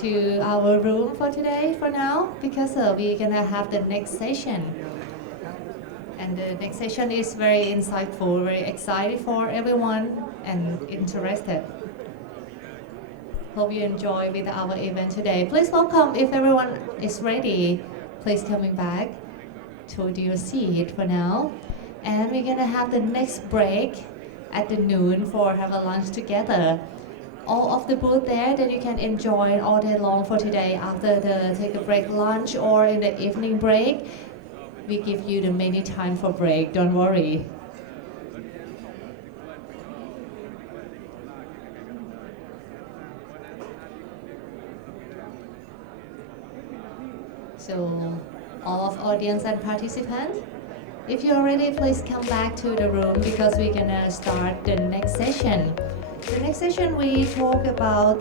to our room for today for now because we're gonna have the next session. And the next session is very insightful, very exciting for everyone and interested. Hope you enjoy with our event today. Please welcome, if everyone is ready, please coming back to your seat for now. And we're gonna have the next break at the noon for have a lunch together. All of the booth there that you can enjoy all day long for today after the take a break lunch or in the evening break. We give you the many time for break, don't worry. So all of audience and participants, if you're ready, please come back to the room because we're gonna start the next session. The next session we talk about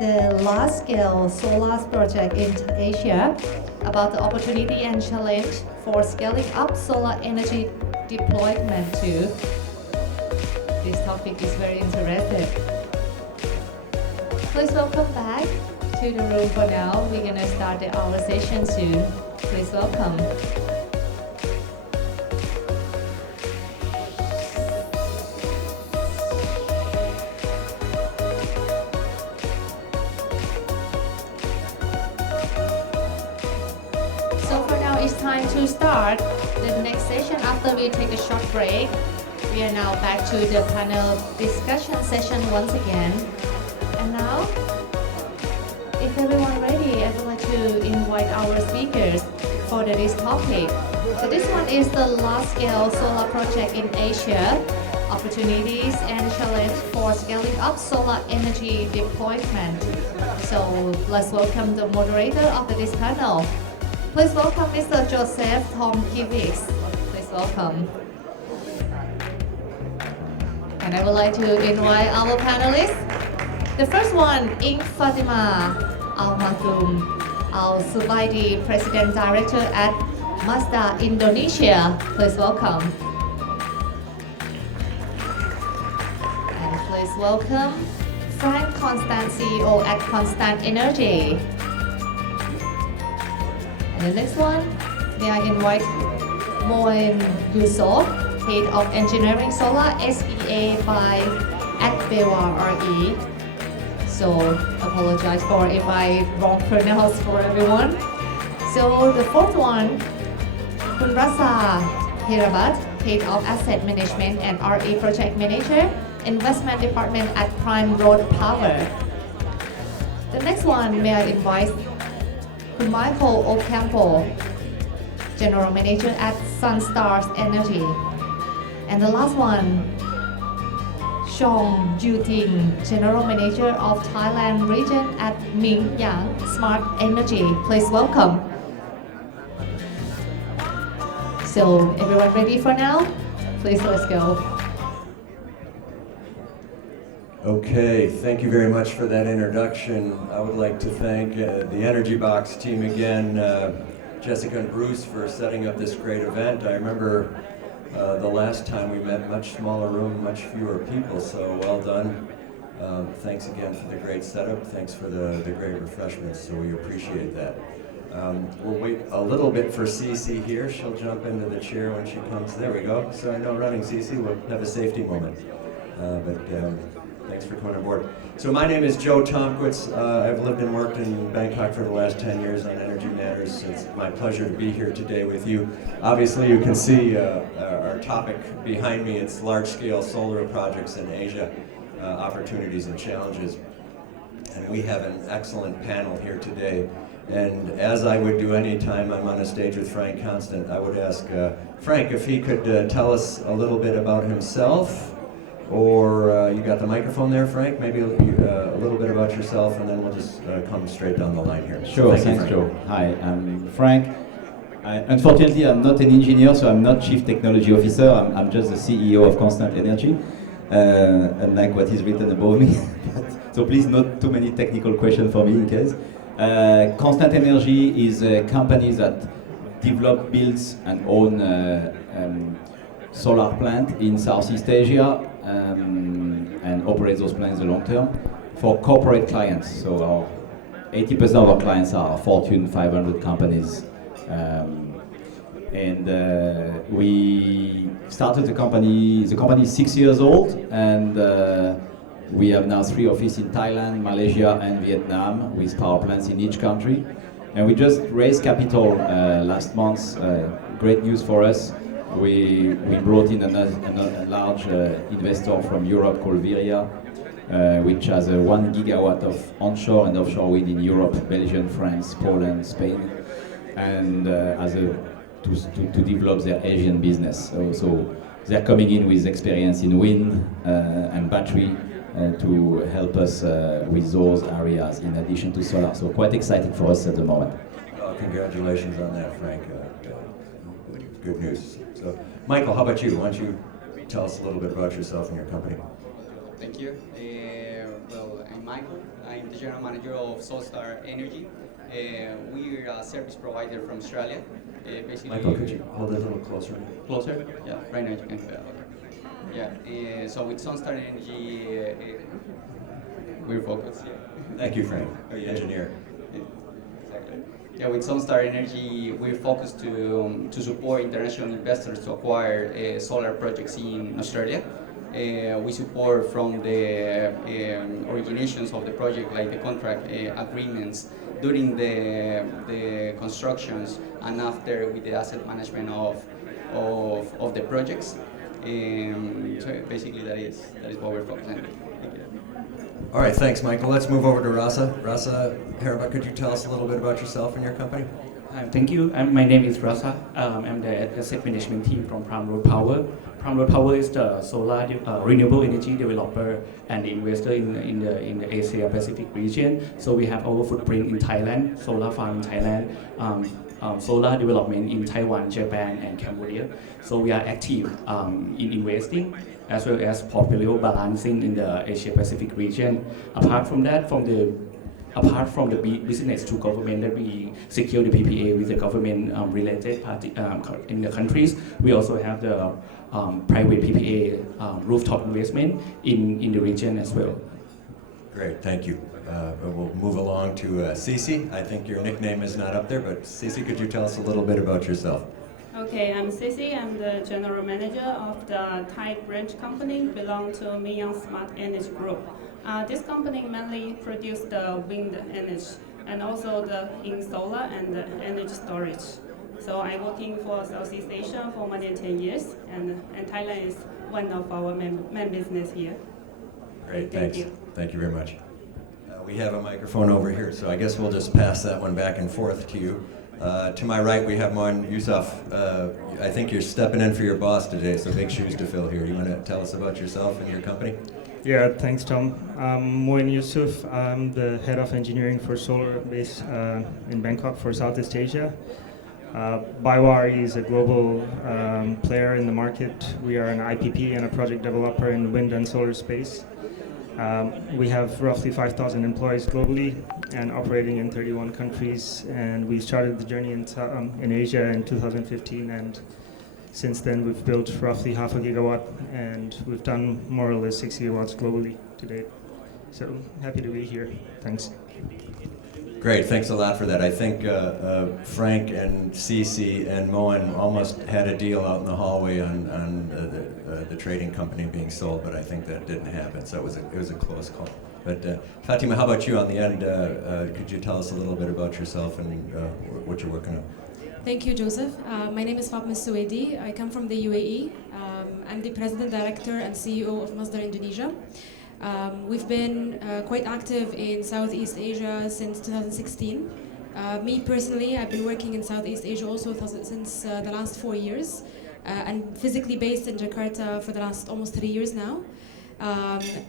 the large-scale solar project in Asia, about the opportunity and challenge for scaling up solar energy deployment too. This topic is very interesting. Please welcome back to the room for now. We're gonna start our session soon. Please welcome. So for now, it's time to start the next session after we take a short break. We are now back to the panel discussion session once again. And now, if everyone ready, I would like to invite our speakers for this topic. So this one is the large-scale solar project in Asia, opportunities and challenge for scaling up solar energy deployment. So let's welcome the moderator of this panel. Please welcome Mr. Joseph Tomkiewicz. Please welcome. And I would like to invite our panelists. The first one, Ing Fatima Al-Maktoum Al-Subaidi, President Director at Mazda Indonesia. Please welcome. And please welcome Frank Constant, CEO at Constant Energy. And the next one, may I invite Moin Yusuf, Head of Engineering Solar SEA by Adbewa RE. So apologize for if I wrong pronounce for everyone. So the fourth one, Kun Rasa Hirabat, Head of Asset Management and RE Project Manager, Investment Department at Prime Road Power. The next one, may I invite Kun Michael Ocampo, General Manager at Sunstars Energy. And the last one, Chong Yuting, General Manager of Thailand region at Ming Yang Smart Energy. Please welcome. So everyone ready for now? Please let's go. Okay, thank you very much for that introduction. I would like to thank the Energy Box team again, Jessica and Bruce, for setting up this great event. I remember the last time we met, much smaller room, much fewer people, so well done. Thanks again for the great setup. Thanks for the great refreshments, so we appreciate that. We'll wait a little bit for Cece here. She'll jump into the chair when she comes. There we go. Sorry, no running, Cece. We'll have a safety moment. Thanks for coming on board. So my name is Joe Tomkiewicz. I've lived and worked in Bangkok for the last 10 years on energy matters. It's my pleasure to be here today with you. Obviously, you can see our topic behind me. It's large-scale solar projects in Asia, opportunities and challenges. And we have an excellent panel here today. And as I would do any time I'm on a stage with Frank Constant, I would ask Frank if he could tell us a little bit about himself. Or you got the microphone there, Frank? Maybe a little bit about yourself, and then we'll just come straight down the line here. Sure, thanks, Joe. Hi, I'm Frank. Unfortunately, I'm not an engineer, so I'm not Chief Technology Officer. I'm just the CEO of Constant Energy, unlike what is written above me. So please, not too many technical questions for me in case. Constant Energy is a company that develops, builds, and owns solar plant in Southeast Asia and operates those plants the long term for corporate clients. So our 80% of our clients are Fortune 500 companies. We started the company is 6 years old, and we have now 3 offices in Thailand, Malaysia, and Vietnam, with power plants in each country. And we just raised capital last month. Great news for us. We brought in a large investor from Europe called Viria, which has 1 gigawatt of onshore and offshore wind in Europe, Belgium, France, Poland, Spain, and to develop their Asian business. So they're coming in with experience in wind and battery to help us with those areas in addition to solar. So quite exciting for us at the moment. Congratulations on that, Frank. Good news. So, Michael, how about you? Why don't you tell us a little bit about yourself and your company? Thank you. Well, I'm Michael. I'm the general manager of Solstar Energy. We're a service provider from Australia. Basically, Michael, could you hold it a little closer? Closer? Yeah, right now you can hear. Yeah. So with Solstar Energy, we're focused. Yeah. Thank you, Frank, the engineer. Exactly. Yeah, with Solstar Energy, we're focused to support international investors to acquire solar projects in Australia. We support from the originations of the project, like the contract agreements, during the constructions, and after with the asset management of the projects. So basically that is what we're focusing on. Thank you. All right, thanks, Michael. Let's move over to Rasa. Rasa Herba, could you tell us a little bit about yourself and your company? Thank you. My name is Rasa. I'm the asset management team from Prime Road Power. Prime Road Power is the solar renewable energy developer and investor in the Asia Pacific region. So we have our footprint in Thailand, solar farm in Thailand, solar development in Taiwan, Japan, and Cambodia. So we are active in investing as well as portfolio balancing in the Asia Pacific region. Apart from the business to government that we secure the PPA with the government related party in the countries, we also have the private PPA rooftop investment in the region as well. Great, thank you. We'll move along to Cici. I think your nickname is not up there, but Cici, could you tell us a little bit about yourself? Okay, I'm Cici. I'm the general manager of the Thai branch company belong to Miyang Smart Energy Group. This company mainly produce the wind energy and also in solar and the energy storage. So I'm working for Southeast Asia for more than 10 years, and Thailand is one of our main business here. Great, Thank thanks. you. Thank you very much. We have a microphone over here, so I guess we'll just pass that one back and forth to you. To my right, we have Moin Yusuf. I think you're stepping in for your boss today, so big shoes to fill here. You want to tell us about yourself and your company? Yeah, thanks, Tom. I'm Moin Yusuf. I'm the head of engineering for solar based in Bangkok for Southeast Asia. Baiwari is a global player in the market. We are an IPP and a project developer in the wind and solar space. We have roughly 5,000 employees globally and operating in 31 countries. And we started the journey in Asia in 2015. And since then, we've built roughly half a gigawatt, and we've done more or less 6 gigawatts globally to date. So happy to be here. Thanks. Great, thanks a lot for that. I think Frank and Cici and Moen almost had a deal out in the hallway on the trading company being sold, but I think that didn't happen, so it was a close call. But Fatima, how about you on the end? Could you tell us a little bit about yourself and what you're working on? Thank you, Joseph. My name is Fatma Suwaidi. I come from the UAE. I'm the President Director and CEO of Masdar Indonesia. We've been quite active in Southeast Asia since 2016. Me personally, I've been working in Southeast Asia also since the last 4 years, and physically based in Jakarta for the last almost 3 years now.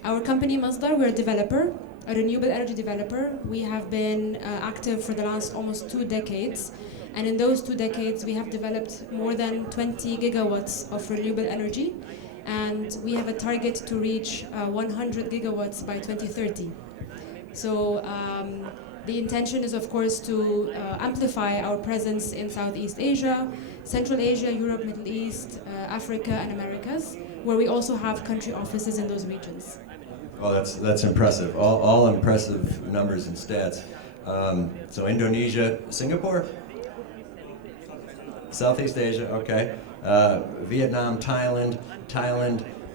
Our company Masdar, we're a developer, a renewable energy developer. We have been active for the last almost 2 decades. And in those 2 decades, we have developed more than 20 gigawatts of renewable energy. And we have a target to reach 100 gigawatts by 2030. So the intention is, of course, to amplify our presence in Southeast Asia, Central Asia, Europe, Middle East, Africa, and Americas, where we also have country offices in those regions. Well, that's impressive. All impressive numbers and stats. So Indonesia, Singapore? Southeast Asia, okay. Vietnam, Thailand,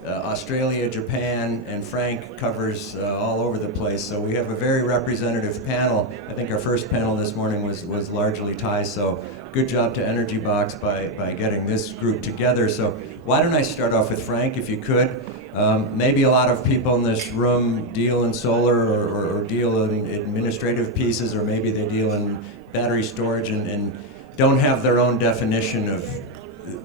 Australia, Japan, and Frank covers all over the place. So we have a very representative panel. I think our first panel this morning was largely Thai, so good job to Energy Box by getting this group together. So why don't I start off with Frank, if you could. Maybe a lot of people in this room deal in solar or deal in administrative pieces, or maybe they deal in battery storage and don't have their own definition of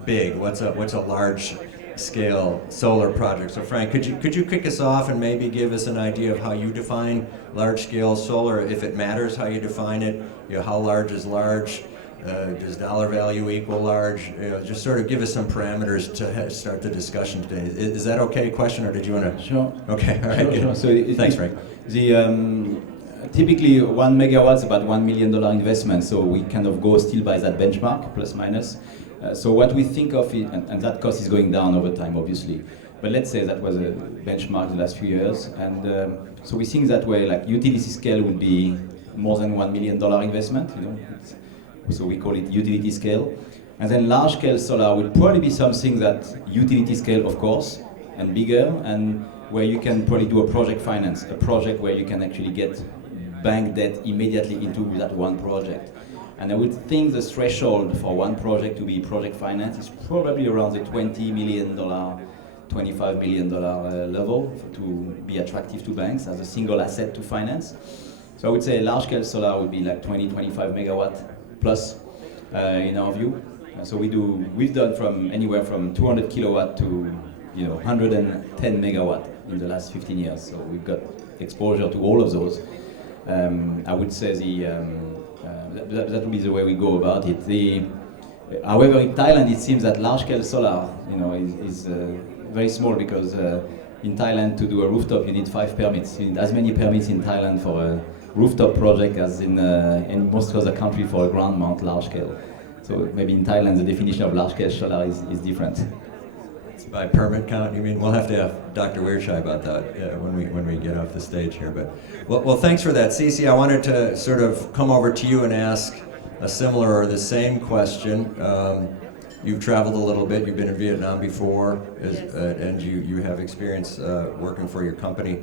big. What's a large scale solar project? So Frank, could you kick us off and maybe give us an idea of how you define large scale solar, if it matters how you define it? How large is large? Does dollar value equal large? Just sort of give us some parameters to start the discussion today. Is that okay question, or did you want to? Sure. Okay, all right, sure, good. Sure. So thanks, Frank. Typically 1 megawatt is about $1 million investment, so we kind of go still by that benchmark, plus minus. So what we think of it, and that cost is going down over time, obviously. But let's say that was a benchmark the last few years, and so we think that way, like utility scale would be more than $1 million investment, so we call it utility scale. And then large scale solar would probably be something that utility scale, of course, and bigger, and where you can probably do a project finance, a project where you can actually get bank debt immediately into that one project. And I would think the threshold for one project to be project finance is probably around the $20 million, $25 million level to be attractive to banks as a single asset to finance. So I would say large scale solar would be like 20, 25 megawatt plus in our view. So we've done from anywhere from 200 kilowatt to 110 megawatt in the last 15 years. So we've got exposure to all of those. I would say that would be the way we go about it. However, in Thailand, it seems that large-scale solar, is very small, because in Thailand, to do a rooftop, you need 5 permits. You need as many permits in Thailand for a rooftop project as in most other countries for a ground mount large-scale. So maybe in Thailand, the definition of large-scale solar is different. By permit count, you mean? We'll have to have Dr. Weirshai about that when we get off the stage here. But well, thanks for that, Cece. I wanted to sort of come over to you and ask a similar or the same question. You've traveled a little bit. You've been in Vietnam before, and you have experience working for your company.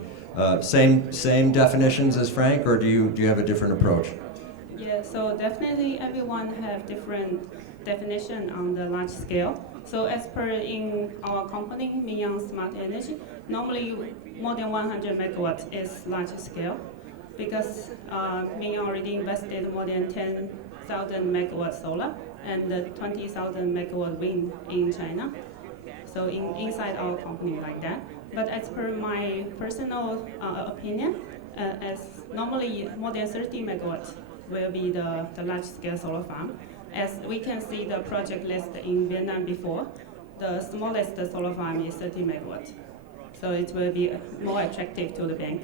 Same definitions as Frank, or do you have a different approach? Yeah, so definitely everyone have different definition on the large scale. So as per in our company, Mingyang Smart Energy, normally more than 100 megawatts is large scale, because Mingyang already invested more than 10,000 megawatt solar and 20,000 megawatt wind in China. So inside our company like that. But as per my personal opinion, as normally more than 30 megawatts will be the large scale solar farm. As we can see the project list in Vietnam before, the smallest solar farm is 30 megawatts. So it will be more attractive to the bank.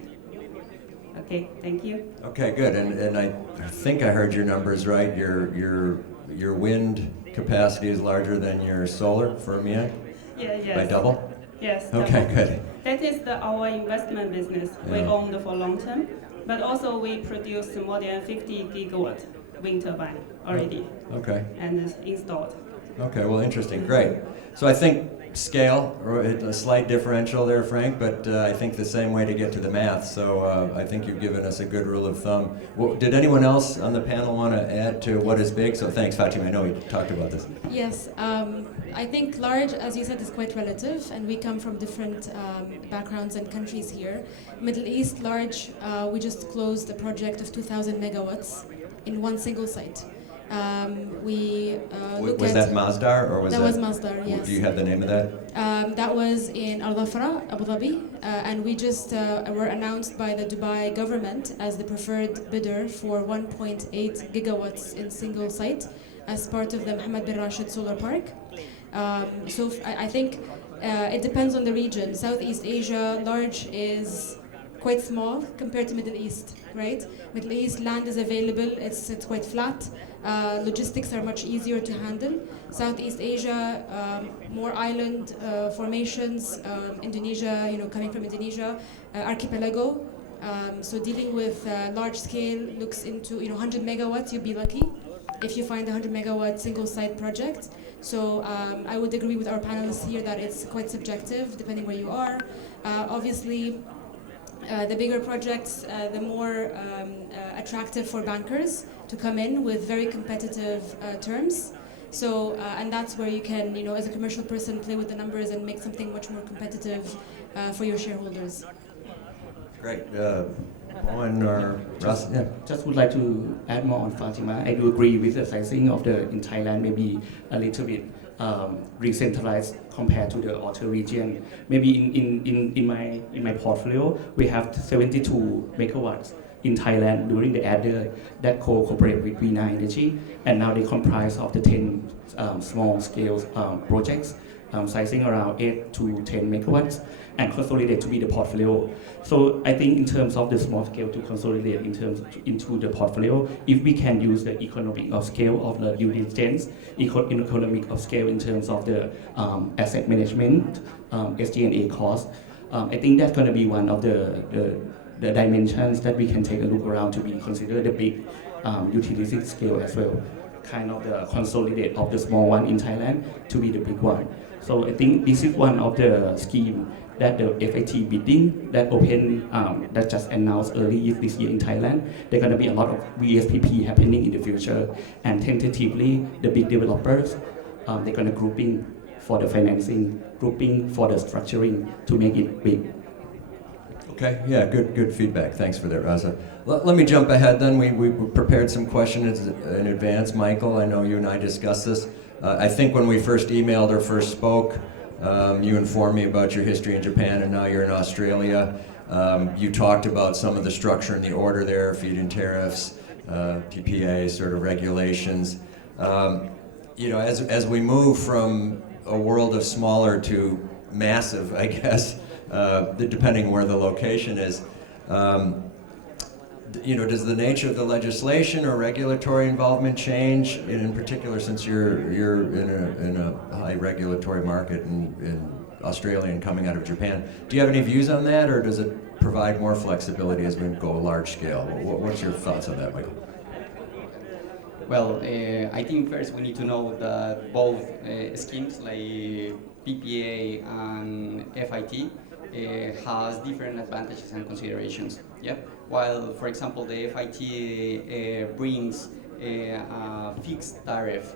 Okay, thank you. Okay, good. And I think I heard your numbers right. Your wind capacity is larger than your solar for MEA? Yeah, yes. By double? Yes. Okay, double. good. That is our investment business. We own for long term, but also we produce more than 50 gigawatt wind turbine already. Okay. And installed. Okay, well, interesting, great. So I think scale, a slight differential there, Frank, but I think the same way to get to the math, so I think you've given us a good rule of thumb. Well, did anyone else on the panel want to add to what is big? So thanks, Fatima, I know we talked about this. Yes, I think large, as you said, is quite relative, and we come from different backgrounds and countries here. Middle East, large, we just closed a project of 2,000 megawatts in one single site. Was that Masdar, or was that? That was Masdar, yes. Do you have the name of that? That was in Al Dhafra, Abu Dhabi, and we just were announced by the Dubai government as the preferred bidder for 1.8 gigawatts in single site as part of the Mohammed bin Rashid Solar Park. So I think it depends on the region. Southeast Asia, large is quite small compared to Middle East, right? Middle East, land is available, it's quite flat. Logistics are much easier to handle. Southeast Asia, more island formations. Indonesia, coming from Indonesia, archipelago. So dealing with large scale looks into 100 megawatts, you'll be lucky if you find a 100 megawatt single site project. So I would agree with our panelists here that it's quite subjective depending where you are. Obviously, the bigger projects, the more attractive for bankers to come in with very competitive terms. So, and that's where you can, as a commercial person, play with the numbers and make something much more competitive for your shareholders. Great. Owen or Russ? Yeah. Just would like to add more on Fatima. I do agree with the sizing of the in Thailand, maybe a little bit decentralized compared to the other region. Maybe in my portfolio, we have 72 megawatts in Thailand during the ADER that cooperate with Vina Energy, and now they comprise of the 10 small scale projects, sizing around 8 to 10 megawatts, and consolidate to be the portfolio. So I think in terms of the small scale to consolidate into the portfolio, if we can use the economic of scale of the due diligence, economic of scale in terms of the asset management, SG&A cost, I think that's going to be one of the dimensions that we can take a look around to be considered the big utility scale as well. Kind of the consolidate of the small one in Thailand to be the big one. So I think this is one of the scheme that the FIT bidding that open that just announced early this year in Thailand. There are going to be a lot of VSPP happening in the future, and tentatively the big developers they're going to grouping for the financing, grouping for the structuring to make it big. Okay, yeah, good feedback. Thanks for that, Raza. Let me jump ahead then. We prepared some questions in advance. Michael, I know you and I discussed this. I think when we first emailed or first spoke, you informed me about your history in Japan, and now you're in Australia. You talked about some of the structure and the order there, feed-in tariffs, PPA sort of regulations. As we move from a world of smaller to massive, I guess, depending where the location is, does the nature of the legislation or regulatory involvement change? In particular, since you're in a high regulatory market in Australia and coming out of Japan, do you have any views on that, or does it provide more flexibility as we go large scale? What's your thoughts on that, Michael? Well, I think first we need to know that both schemes like PPA and FIT has different advantages and considerations. Yep. While, for example, the FIT brings a fixed tariff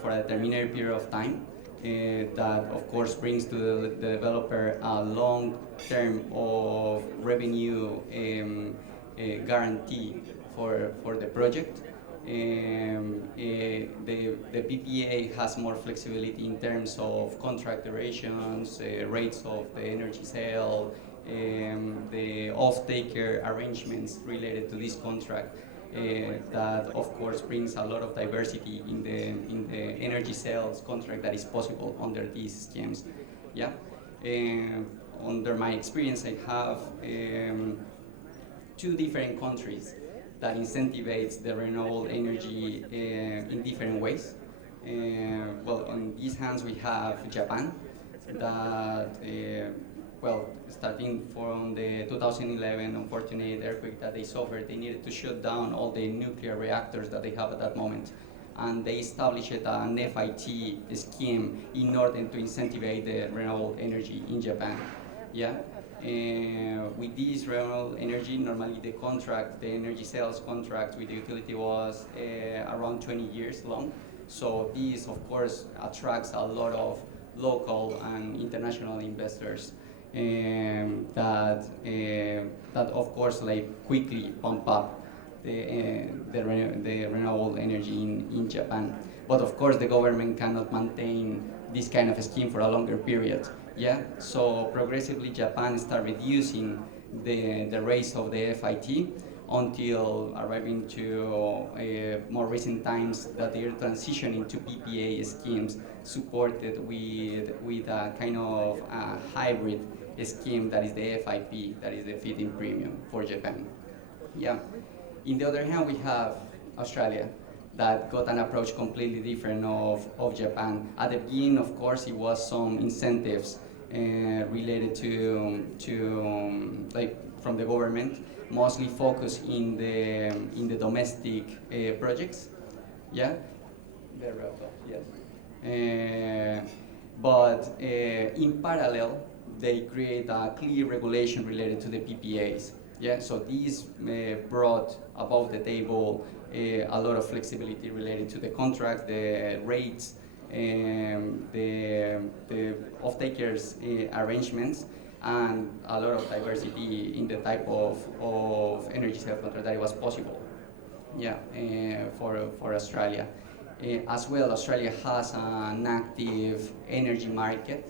for a determined period of time, that of course brings to the developer a long term of revenue guarantee for the project. The PPA has more flexibility in terms of contract durations, rates of the energy sale, the off-taker arrangements related to this contract. That of course brings a lot of diversity in the energy sales contract that is possible under these schemes. Yeah. Under my experience, I have 2 different countries that incentivates the renewable energy in different ways. Well, on these hands we have Japan, that starting from the 2011 unfortunate earthquake that they suffered, they needed to shut down all the nuclear reactors that they have at that moment. And they established an FIT scheme in order to incentivize the renewable energy in Japan. Yeah. With this renewable energy, normally the energy sales contract with the utility was around 20 years long. So this, of course, attracts a lot of local and international investors that of course, quickly pump up the renewable energy in Japan. But of course, the government cannot maintain this kind of scheme for a longer period. Yeah, so progressively Japan started reducing the rates of the FIT until arriving to more recent times that they are transitioning to PPA schemes supported with a kind of hybrid scheme that is the FIP, that is the feed-in premium for Japan. Yeah. In the other hand, we have Australia, that got an approach completely different of Japan. At the beginning, of course, it was some incentives related to from the government, mostly focused in the domestic projects. Yeah, very well done, yes. But in parallel, they create a clear regulation related to the PPAs. Yeah, so these brought above the table a lot of flexibility related to the contracts, the rates, the off-takers arrangements, and a lot of diversity in the type of energy self-contract that was possible. Yeah, for Australia. As well, Australia has an active energy market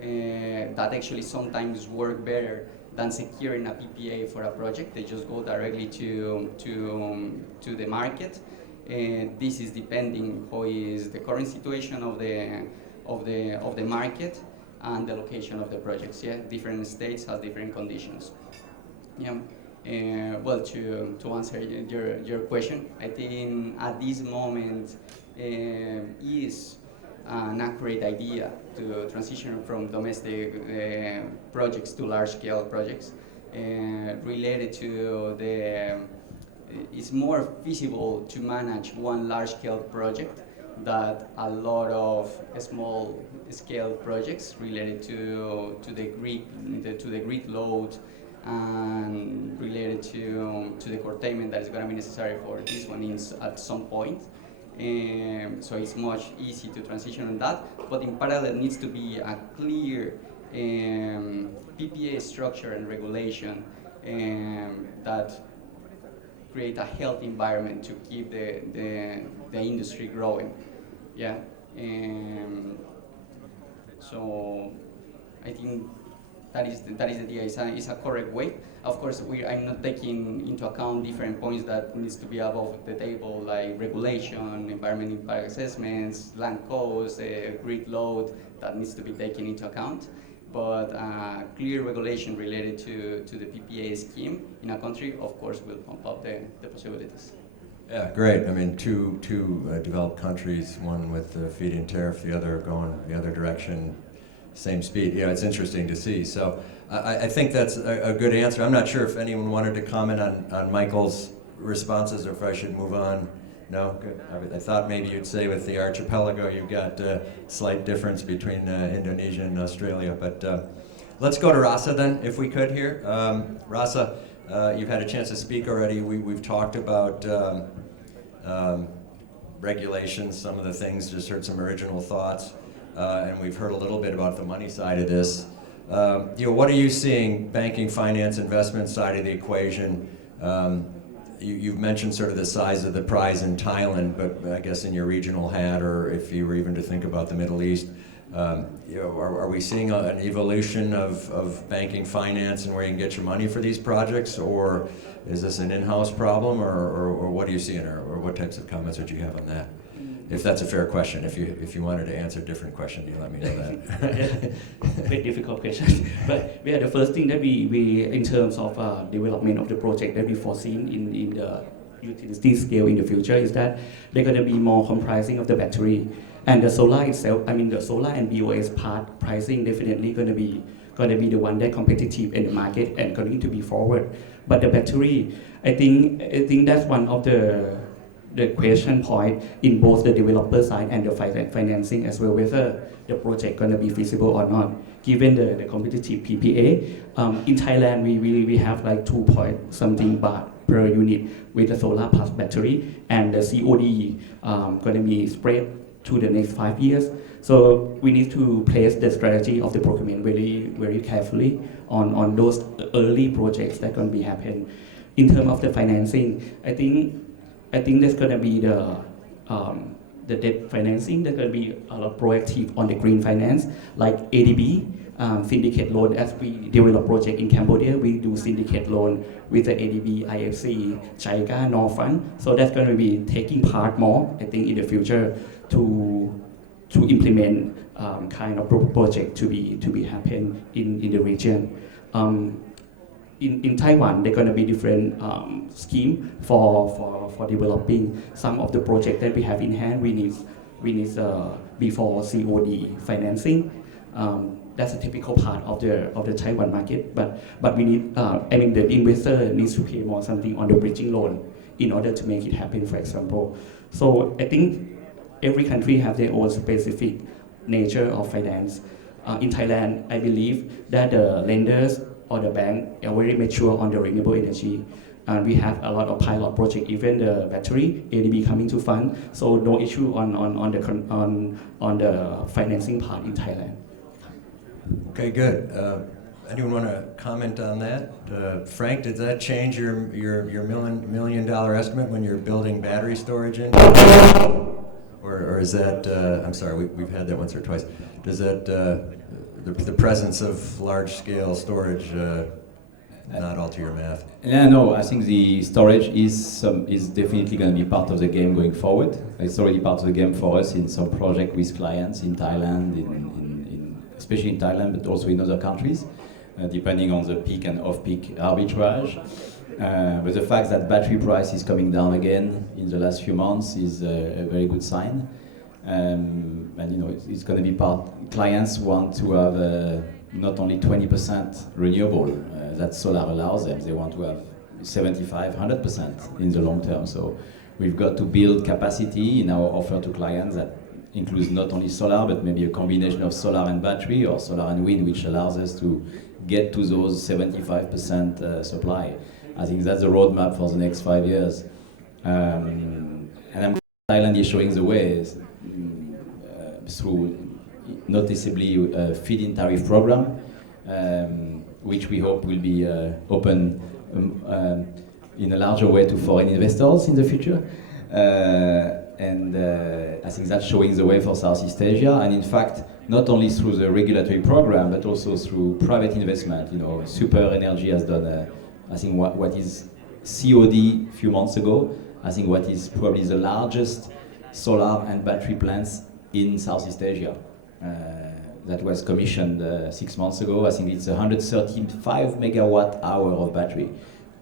that actually sometimes work better than securing a PPA for a project. They just go directly to the market. This is depending how is the current situation of the market and the location of the projects. Yeah, different states have different conditions. Yeah. Well, to answer your question, I think at this moment is an accurate idea to transition from domestic projects to large-scale projects. Related to it's more feasible to manage one large-scale project than a lot of small-scale projects related to the grid load and related to the curtailment that is going to be necessary for this one at some point. So it's much easier to transition on that, but in parallel needs to be a clear PPA structure and regulation that create a healthy environment to keep the industry growing. Yeah. So I think that is the idea. It's a correct way. Of course, I'm not taking into account different points that needs to be above the table, like regulation, environmental impact assessments, land costs, grid load, that needs to be taken into account. But clear regulation related to the PPA scheme in a country, of course, will pump up the possibilities. Yeah, great. I mean, two developed countries, one with the feed-in tariff, the other going the other direction, same speed. Yeah, it's interesting to see. So I think that's a good answer. I'm not sure if anyone wanted to comment on Michael's responses or if I should move on. No? Good. I thought maybe you'd say with the archipelago you've got a slight difference between Indonesia and Australia. But let's go to Rasa then, if we could here. Rasa, you've had a chance to speak already. We've talked about regulations, some of the things, just heard some original thoughts. And we've heard a little bit about the money side of this. What are you seeing, banking, finance, investment side of the equation? You've mentioned sort of the size of the prize in Thailand, but I guess in your regional hat, or if you were even to think about the Middle East, are we seeing an evolution of banking, finance, and where you can get your money for these projects, or is this an in-house problem, or what are you seeing, or what types of comments would you have on that? If that's a fair question. If you wanted to answer a different question, you let me know that. Very difficult question. But the first thing that we in terms of development of the project that we foreseen in the utility scale in the future is that they're going to be more comprising of the battery and the solar itself. I mean, the solar and BOS part pricing definitely going to be the one that competitive in the market and going to be forward. But the battery, I think that's one of the question point in both the developer side and the financing as well, whether the project going to be feasible or not, given the competitive PPA. In Thailand, we have like 2 point something baht per unit with the solar plus battery, and the COD going to be spread to the next 5 years. So we need to place the strategy of the procurement very, very carefully on those early projects that going to be happen. In terms of the financing, I think there's going to be the debt financing. There's going to be a lot proactive on the green finance, like ADB, syndicate loan. As we develop project in Cambodia, we do syndicate loan with the ADB, IFC, JICA, Norfund. So that's going to be taking part more, I think, in the future to implement kind of project to be happen in the region. In Taiwan, there are going to be different scheme for developing some of the projects that we have in hand. We need before COD financing. That's a typical part of the Taiwan market. But we need, the investor needs to pay more something on the bridging loan in order to make it happen, for example. So I think every country have their own specific nature of finance. In Thailand, I believe that the lenders or the bank are very mature on the renewable energy. And we have a lot of pilot project, even the battery, ADB coming to fund. So no issue on the financing part in Thailand. Okay, good. Anyone want to comment on that? Frank, did that change your $1 million estimate when you're building battery storage in? Or is that, I'm sorry, we've had that once or twice. Does that, the presence of large-scale storage not alter your math? Yeah, no, I think the storage is definitely going to be part of the game going forward. It's already part of the game for us in some project with clients in Thailand, especially in Thailand, but also in other countries, depending on the peak and off-peak arbitrage. But the fact that battery price is coming down again in the last few months is a very good sign. And it's going to be part. Clients want to have not only 20% renewable that solar allows them. They want to have 75, 100% in the long term. So we've got to build capacity in our offer to clients that includes not only solar, but maybe a combination of solar and battery or solar and wind, which allows us to get to those 75% supply. I think that's the roadmap for the next 5 years. And Thailand is showing the way through noticeably a feed-in tariff program, which we hope will be open in a larger way to foreign investors in the future. And I think that's showing the way for Southeast Asia. And in fact, not only through the regulatory program, but also through private investment. Super Energy has done, I think, what is COD a few months ago. I think what is probably the largest solar and battery plants in Southeast Asia. That was commissioned 6 months ago. I think it's 135 megawatt hour of battery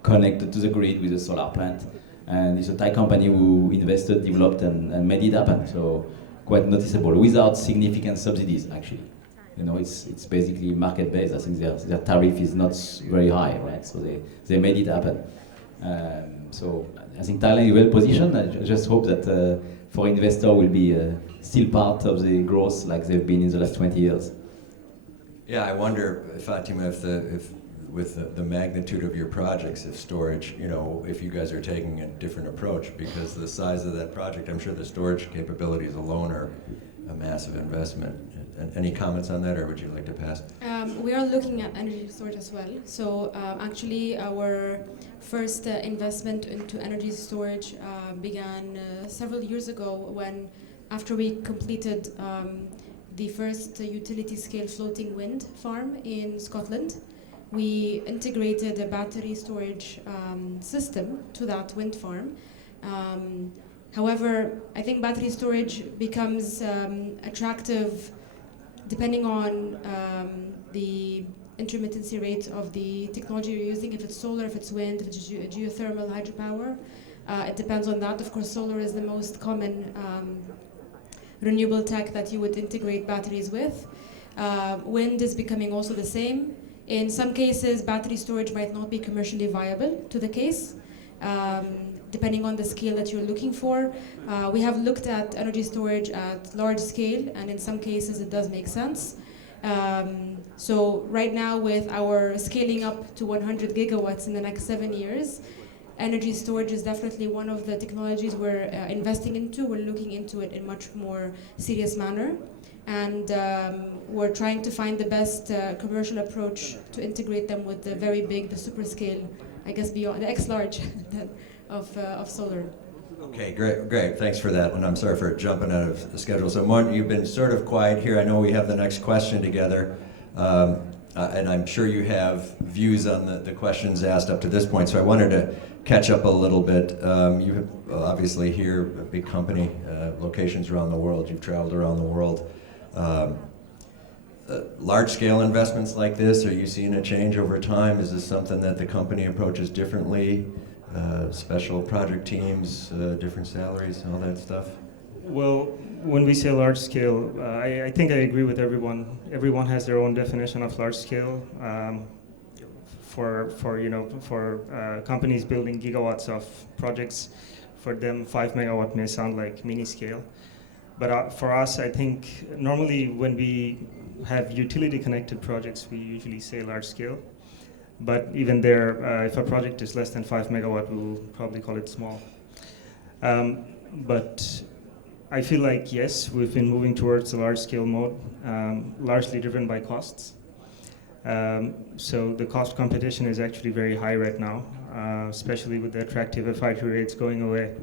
connected to the grid with a solar plant. And it's a Thai company who invested, developed, and made it happen. So quite noticeable, without significant subsidies, actually. It's basically market-based. I think their tariff is not very high, right? So they made it happen. So I think Thailand is well positioned. I just hope that foreign investor will be still part of the growth like they've been in the last 20 years. Yeah, I wonder, Fatima, if with the magnitude of your projects, if storage, if you guys are taking a different approach, because the size of that project, I'm sure the storage capabilities alone are a massive investment. Any comments on that, or would you like to pass? We are looking at energy storage as well. So actually, our first investment into energy storage began several years ago when, after we completed the first utility-scale floating wind farm in Scotland, we integrated a battery storage system to that wind farm. However, I think battery storage becomes attractive depending on the intermittency rate of the technology you're using, if it's solar, if it's wind, if it's geothermal, hydropower. It depends on that. Of course, solar is the most common renewable tech that you would integrate batteries with. Wind is becoming also the same. In some cases, battery storage might not be commercially viable to the case, depending on the scale that you're looking for. We have looked at energy storage at large scale, and in some cases it does make sense. So right now, with our scaling up to 100 gigawatts in the next 7 years, energy storage is definitely one of the technologies we're investing into. We're looking into it in much more serious manner. And we're trying to find the best commercial approach to integrate them with the very big, the super scale, I guess beyond the X-large of solar. Okay, great. Thanks for that. And I'm sorry for jumping out of the schedule. So Martin, you've been sort of quiet here. I know we have the next question together. And I'm sure you have views on the questions asked up to this point. So I wanted to catch up a little bit. You have obviously here a big company, locations around the world. You've traveled around the world. Large-scale investments like this, are you seeing a change over time? Is this something that the company approaches differently? Special project teams, different salaries, all that stuff? Well, when we say large scale, I think I agree with everyone. Everyone has their own definition of large scale. For companies building gigawatts of projects, for them 5 megawatt may sound like mini scale. But for us, I think normally when we have utility connected projects, we usually say large scale. But even there, if a project is less than 5 megawatt, we will probably call it small. But I feel like, yes, we've been moving towards the large scale mode, largely driven by costs. So the cost competition is actually very high right now, especially with the attractive FIT rates going away.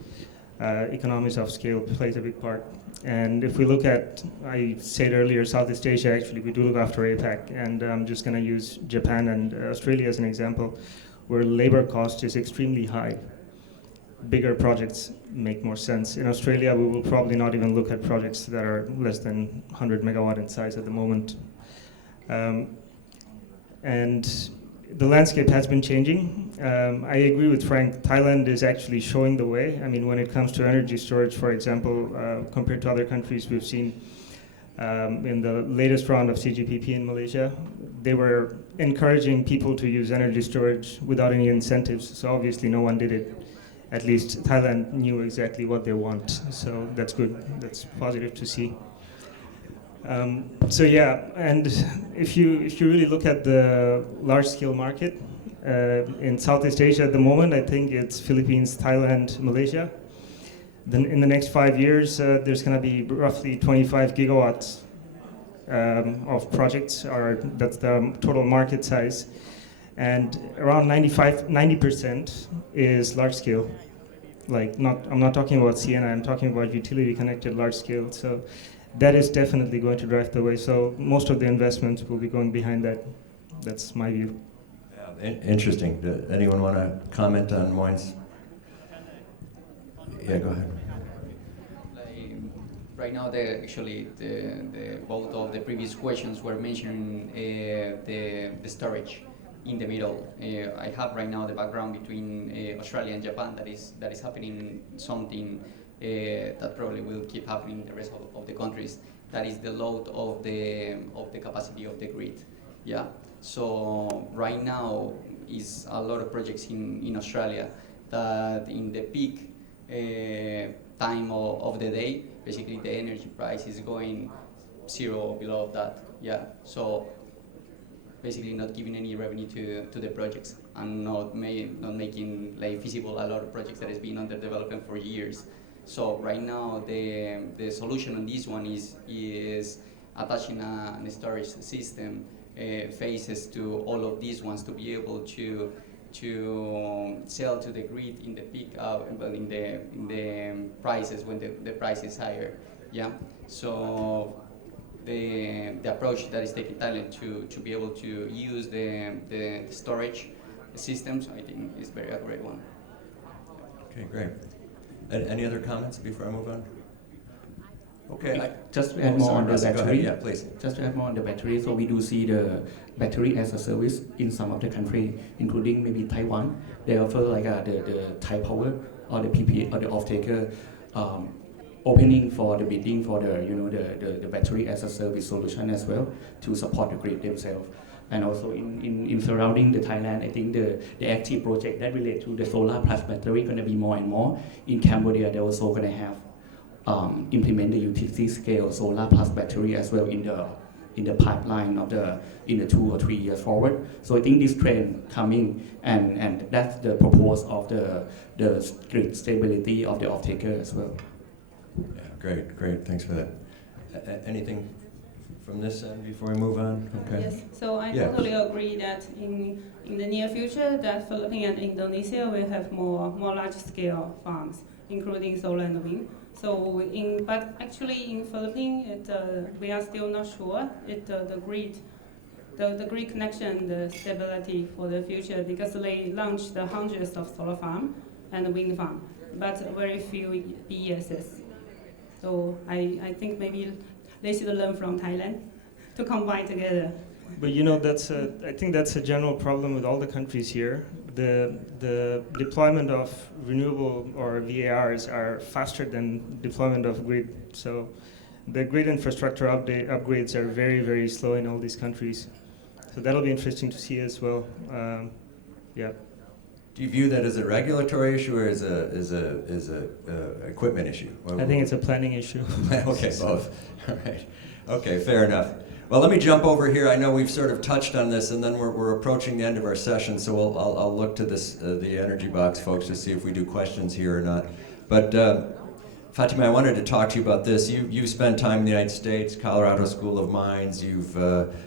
Economies of scale plays a big part. And if we look at, I said earlier, Southeast Asia, actually, we do look after APAC, and I'm just going to use Japan and Australia as an example, where labor cost is extremely high. Bigger projects make more sense. In Australia, we will probably not even look at projects that are less than 100 megawatt in size at the moment. And the landscape has been changing. I agree with Frank. Thailand is actually showing the way. I mean, when it comes to energy storage, for example, compared to other countries, we've seen in the latest round of CGPP in Malaysia, they were encouraging people to use energy storage without any incentives. So obviously no one did it. At least Thailand knew exactly what they want. So that's good. That's positive to see. So yeah, and if you really look at the large-scale market in Southeast Asia at the moment, I think it's Philippines, Thailand, Malaysia. Then in the next 5 years, there's going to be roughly 25 gigawatts of projects, or that's the total market size, and around 90% is large-scale. Like, I'm not talking about Sienna, I'm talking about utility-connected large-scale. So that is definitely going to drive the way. So most of the investments will be going behind that. That's my view. Yeah, interesting. Does anyone want to comment on Moin's? Yeah, go ahead. Right now, both of the previous questions were mentioning the storage in the middle. I have right now the background between Australia and Japan. That is happening something that probably will keep happening in the rest of the countries. That is the load of the capacity of the grid. Yeah. So right now is a lot of projects in Australia that in the peak time of the day, basically the energy price is going zero or below that. Yeah. So basically not giving any revenue to the projects and not making like feasible a lot of projects that has been under development for years. So right now the solution on this one is attaching a storage system phases to all of these ones to be able to sell to the grid in the peak in the prices when the price is higher. Yeah. So the approach that is taking Thailand to be able to use the storage systems, I think, is a great one. Okay, great. Any other comments before I move on? Okay. Just to add more on the Russell, battery. yeah, please. Just to add more on the battery, so we do see the battery as a service in some of the countries, including maybe Taiwan. They offer like the Thai Power or the PPA or the off-taker opening for the bidding for the battery as a service solution as well to support the grid themselves. And also in surrounding the Thailand, I think the active project that relate to the solar plus battery going to be more and more. In Cambodia, they're also going to have implement the utility scale solar plus battery as well in the pipeline in the 2 or 3 years forward. So I think this trend coming and that's the purpose of the grid stability of the off-taker as well. Yeah, great. Thanks for that. Anything from this end before we move on? Okay. Yes, so I totally agree that in the near future that Philippines and Indonesia will have more large-scale farms, including solar and wind. So, but actually in Philippines, we are still not sure the grid connection, the stability for the future, because they launched the hundreds of solar farm and wind farm, but very few BESS. So I think maybe they should learn from Thailand to combine together. But I think that's a general problem with all the countries here. the deployment of renewable or VARs are faster than deployment of grid. So the grid infrastructure upgrades are very, very slow in all these countries. So that'll be interesting to see as well. Yeah. Do you view that as a regulatory issue or as a equipment issue? I think it's a planning issue. Okay, both. All right. Okay, fair enough. Well, let me jump over here. I know we've sort of touched on this, and then we're approaching the end of our session, so I'll look to this the Energy Box folks to see if we do questions here or not. But Fatima, I wanted to talk to you about this. You've spent time in the United States, Colorado School of Mines. You've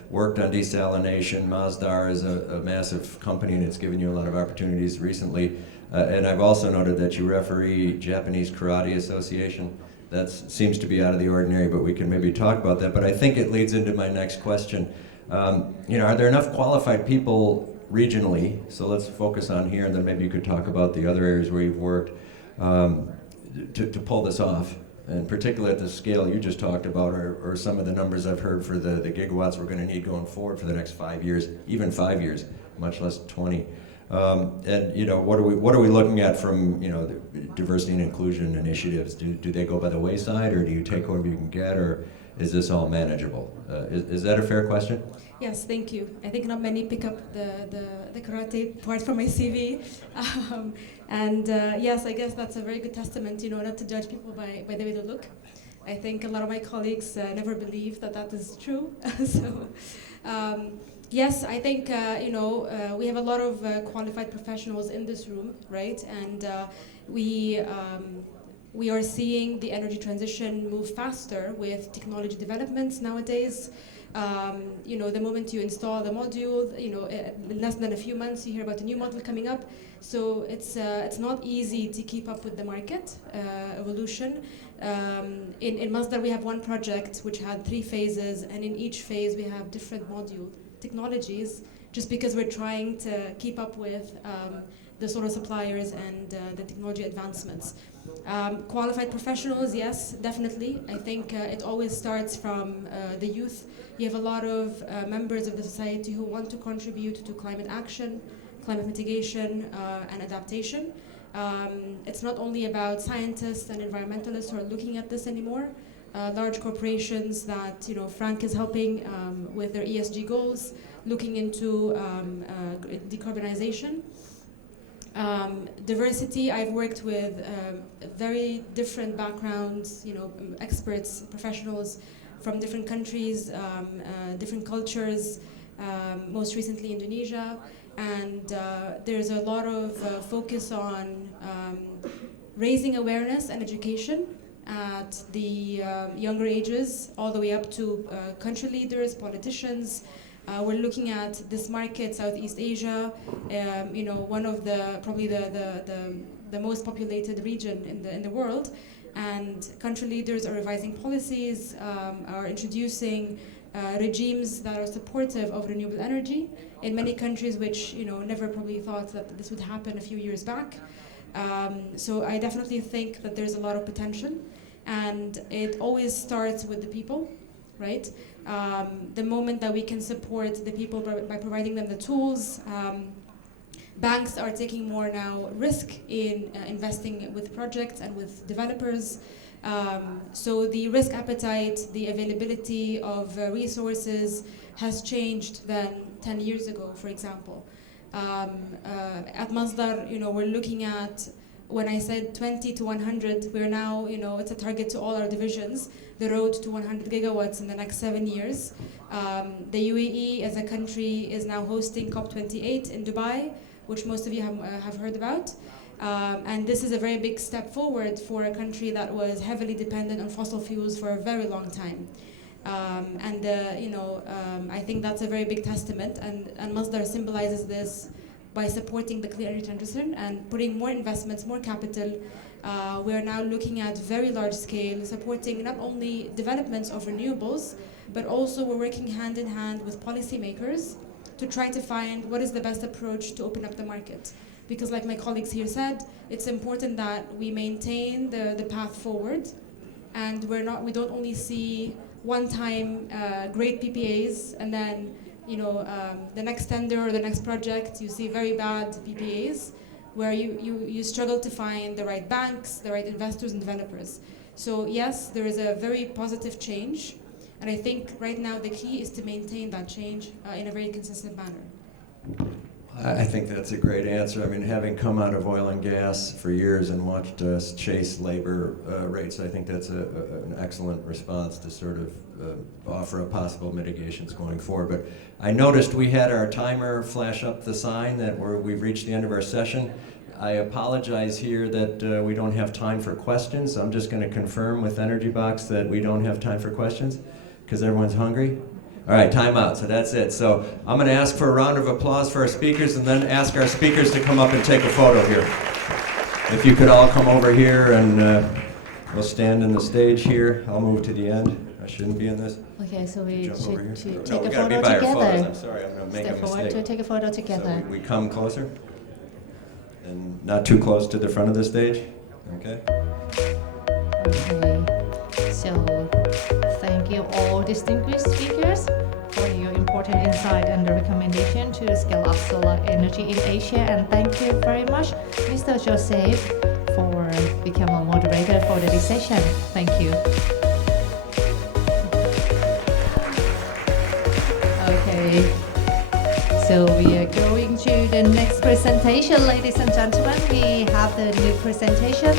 worked on desalination. Masdar is a massive company, and it's given you a lot of opportunities recently. And I've also noted that you referee Japanese Karate Association. That seems to be out of the ordinary, but we can maybe talk about that. But I think it leads into my next question. Are there enough qualified people regionally? So let's focus on here, and then maybe you could talk about the other areas where you've worked. To pull this off, and particularly at the scale you just talked about, or some of the numbers I've heard for the gigawatts we're going to need going forward for the next 5 years, even 5 years, much less 20. And what are we looking at from the diversity and inclusion initiatives? Do they go by the wayside, or do you take whatever you can get, or is this all manageable? Is that a fair question? Yes, thank you. I think not many pick up the karate part from my CV. Yes, I guess that's a very good testament, not to judge people by the way they look. I think a lot of my colleagues never believe that is true. Yes, I think, we have a lot of qualified professionals in this room, right? And we are seeing the energy transition move faster with technology developments nowadays. The moment you install the module, in less than a few months you hear about a new model coming up. So it's not easy to keep up with the market evolution. In Masdar we have one project which had 3 phases, and in each phase we have different module technologies, just because we're trying to keep up with the solar suppliers and the technology advancements. Qualified professionals, yes, definitely. I think it always starts from the youth. You have a lot of members of the society who want to contribute to climate action, climate mitigation, and adaptation. It's not only about scientists and environmentalists who are looking at this anymore. Large corporations that Frank is helping with their ESG goals, looking into decarbonization. Diversity, I've worked with very different backgrounds, experts, professionals from different countries, different cultures, most recently Indonesia. And there's a lot of focus on raising awareness and education at the younger ages, all the way up to country leaders, politicians. We're looking at this market, Southeast Asia, one of probably the most populated region in the world, and country leaders are revising policies, are introducing regimes that are supportive of renewable energy in many countries, which never probably thought that this would happen a few years back. So I definitely think that there's a lot of potential, and it always starts with the people, right? The moment that we can support the people by providing them the tools, banks are taking more now risk in investing with projects and with developers. So the risk appetite, the availability of resources has changed than 10 years ago, for example. At Masdar, we're looking at, when I said 20 to 100, we're now, it's a target to all our divisions, the road to 100 gigawatts in the next 7 years. The UAE as a country is now hosting COP28 in Dubai, which most of you have heard about. And this is a very big step forward for a country that was heavily dependent on fossil fuels for a very long time. I think that's a very big testament, and Masdar symbolizes this by supporting the clean energy transition and putting more investments, more capital. We are now looking at very large scale, supporting not only developments of renewables, but also we're working hand in hand with policymakers to try to find what is the best approach to open up the market. Because like my colleagues here said, it's important that we maintain the path forward, and we don't only see one-time great PPAs and then the next tender or the next project, you see very bad PPAs, where you struggle to find the right banks, the right investors and developers. So yes, there is a very positive change, and I think right now the key is to maintain that change in a very consistent manner. I think that's a great answer. I mean, having come out of oil and gas for years and watched us chase labor rates, I think that's an excellent response to sort of offer up possible mitigations going forward. But I noticed we had our timer flash up the sign that we've reached the end of our session. I apologize here that we don't have time for questions. I'm just going to confirm with Energy Box that we don't have time for questions because everyone's hungry. All right, time out, so that's it. So I'm going to ask for a round of applause for our speakers and then ask our speakers to come up and take a photo here. If you could all come over here and we'll stand in the stage here. I'll move to the end. I shouldn't be in this. Okay, so we should take No, we a gotta be photo by our together. photos. I'm sorry, I'm going to make a Step forward mistake. to take a photo together. So we come closer and not too close to the front of the stage. Okay. Okay. So thank you all distinguished speakers for your important insight and the recommendation to scale up solar energy in Asia. And thank you very much, Mr. Joseph, for becoming a moderator for this session. Thank you. Okay. So we are going to the next presentation, ladies and gentlemen. We have the new presentation